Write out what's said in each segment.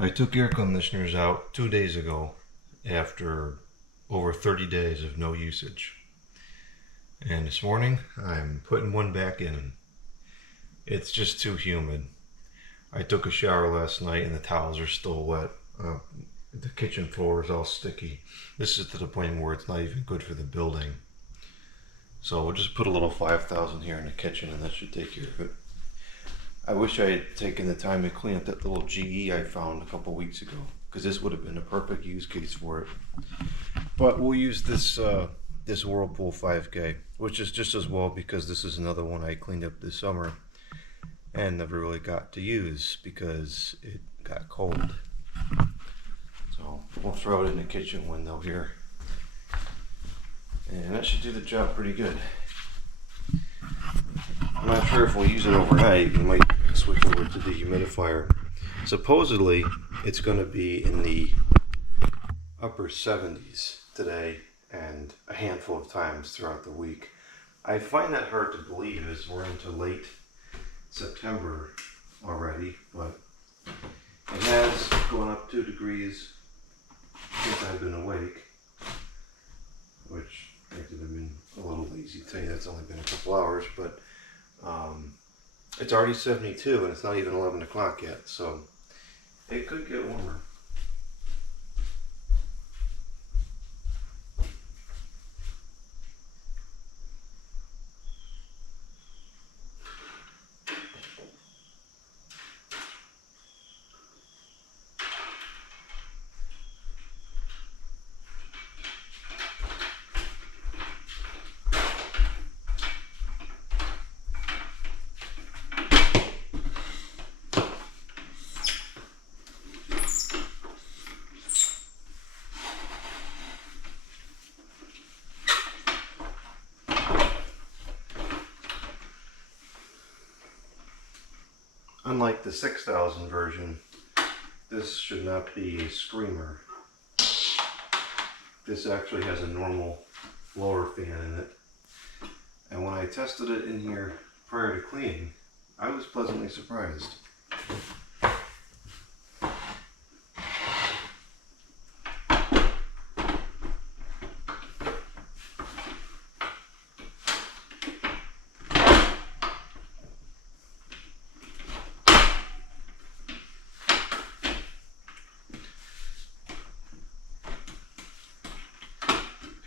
I took air conditioners out 2 days ago after over 30 days of no usage. And this morning I'm putting one back in. It's just too humid. I took a shower last night and the towels are still wet. The kitchen floor is all sticky. This is to the point where it's not even good for the building. So we'll just put a little 5,000 here in the kitchen and that should take care of it. I wish I had taken the time to clean up that little GE I found a couple weeks ago, because this would have been a perfect use case for it. But we'll use this this Whirlpool 5K, which is just as well because this is another one I cleaned up this summer and never really got to use because it got cold. So we'll throw it in the kitchen window here, and that should do the job pretty good. I'm not sure if we'll use it overnight. We might switch over to the humidifier. Supposedly, it's going to be in the upper 70s today and a handful of times throughout the week. I find that hard to believe as we're into late September already, but it has gone up 2 degrees since I've been awake, which I've been a little lazy today. That's only been a couple hours, but it's already 72 and it's not even 11 o'clock yet, so it could get warmer. Unlike the 6,000 version, this should not be a screamer. This actually has a normal blower fan in it. And when I tested it in here prior to cleaning, I was pleasantly surprised.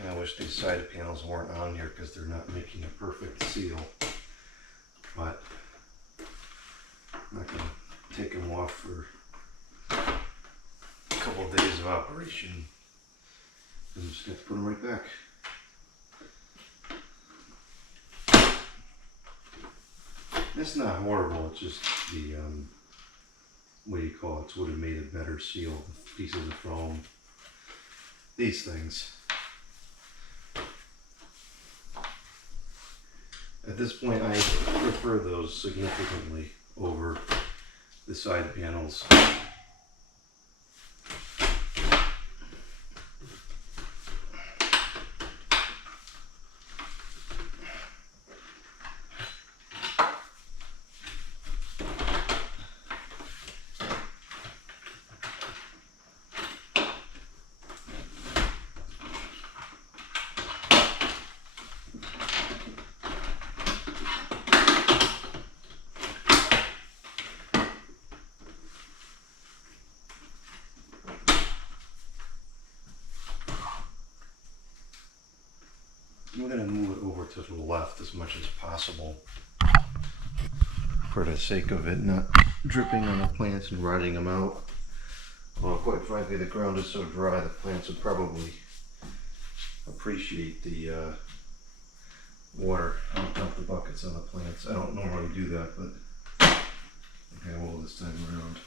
I wish these side panels weren't on here because they're not making a perfect seal, but I'm not going to take them off for a couple of days of operation. I'm just going to put them right back. It's not horrible, it's just the, what do you call it, would have made a better seal, pieces of foam, these things. At this point, I prefer those significantly over the side panels. I'm going to move it over to the left as much as possible for the sake of it not dripping on the plants and rotting them out. Well, quite frankly, the ground is so dry the plants would probably appreciate the water. I'll dump the buckets on the plants. I don't normally do that, but okay, I will this time around.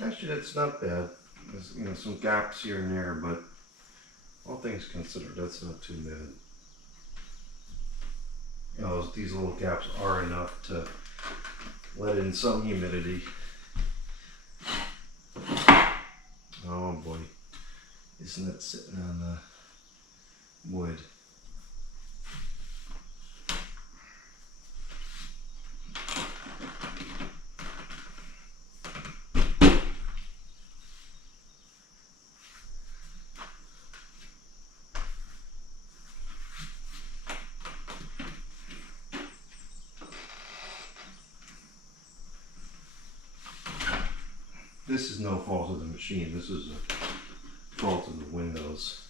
Actually, that's not bad. There's some gaps here and there, but all things considered, that's not too bad. These little gaps are enough to let in some humidity. Oh boy, isn't that sitting on the wood? This is no fault of the machine. This is a fault of the windows.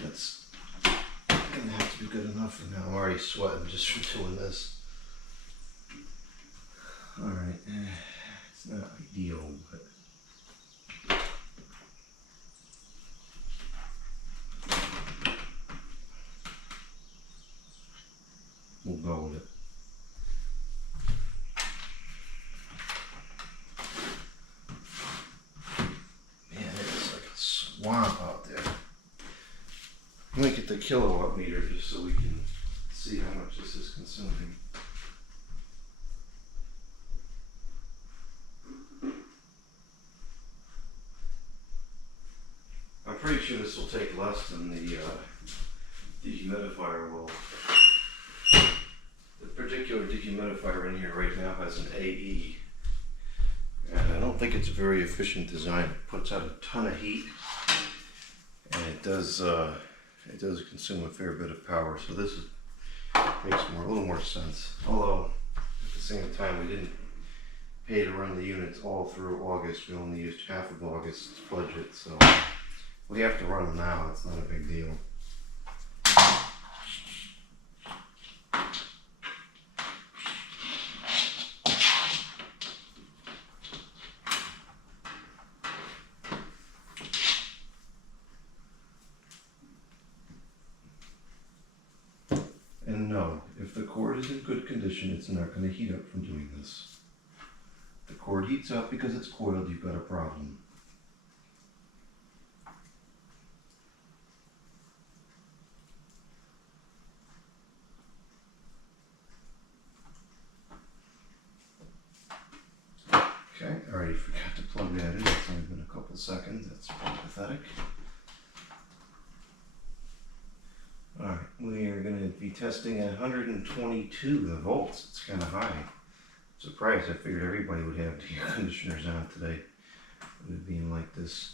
That's gonna have to be good enough for now. I'm already sweating just from doing this. Alright, it's not ideal, but we'll go with it. Man, it's like a swamp out there. Let me get the kilowatt meter just so we can see how much this is consuming. I'm pretty sure this will take less than the dehumidifier will. The particular dehumidifier in here right now has an AE, and I don't think it's a very efficient design. It puts out a ton of heat, and it does consume a fair bit of power. So this makes a little more sense. Although at the same time, we didn't pay to run the units all through August. We only used half of August's budget, so we have to run them now. It's not a big deal. And no, if the cord is in good condition, it's not going to heat up from doing this. If the cord heats up because it's coiled, you've got a problem. Okay, I already forgot to plug that in. It's only been a couple seconds. That's pretty pathetic. Alright, we are going to be testing at 122 volts. It's kind of high. I'm surprised. I figured everybody would have the air conditioners on today with it being like this.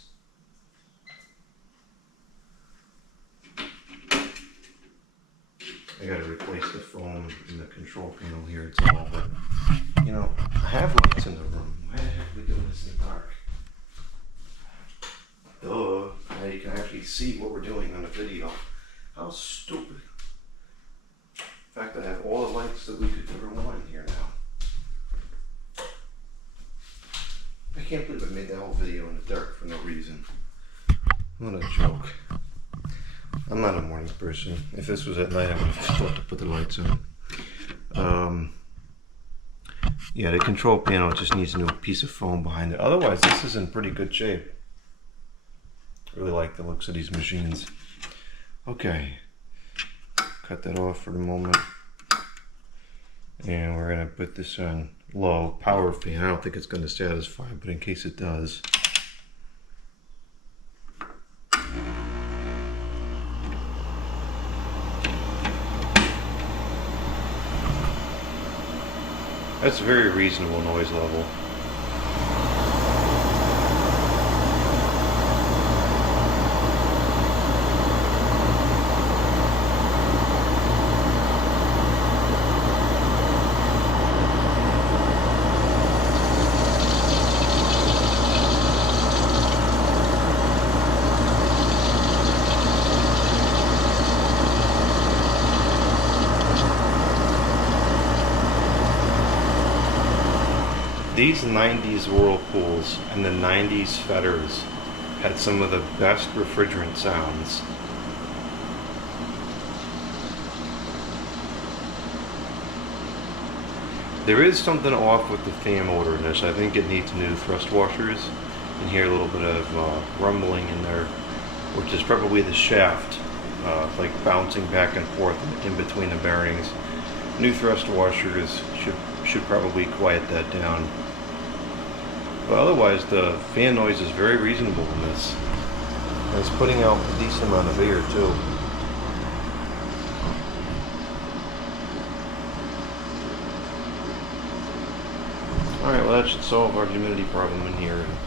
I got to replace the foam in the control panel here. It's all, but you know, I have lights in the room. Why the heck are we doing this in the dark? Duh. Now you can actually see what we're doing on the video. How stupid. In fact, I have all the lights that we could ever want in here now. I can't believe I made that whole video in the dark for no reason. What a joke. I'm not a morning person. If this was at night, I would have thought to put the lights on. Yeah, the control panel just needs a new piece of foam behind it. Otherwise, this is in pretty good shape. Really like the looks of these machines. Okay, cut that off for the moment. And we're going to put this on low power fan. I don't think it's going to satisfy, but in case it does. That's a very reasonable noise level. These 90s Whirlpools and the 90s Fetters had some of the best refrigerant sounds. There is something off with the fan motor in this. I think it needs new thrust washers. You can hear a little bit of rumbling in there, which is probably the shaft like bouncing back and forth in between the bearings. New thrust washers should probably quiet that down. But otherwise, the fan noise is very reasonable in this. And it's putting out a decent amount of air too. Alright, well that should solve our humidity problem in here, and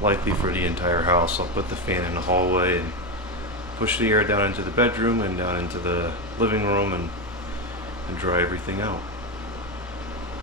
likely for the entire house. I'll put the fan in the hallway and push the air down into the bedroom and down into the living room and dry everything out.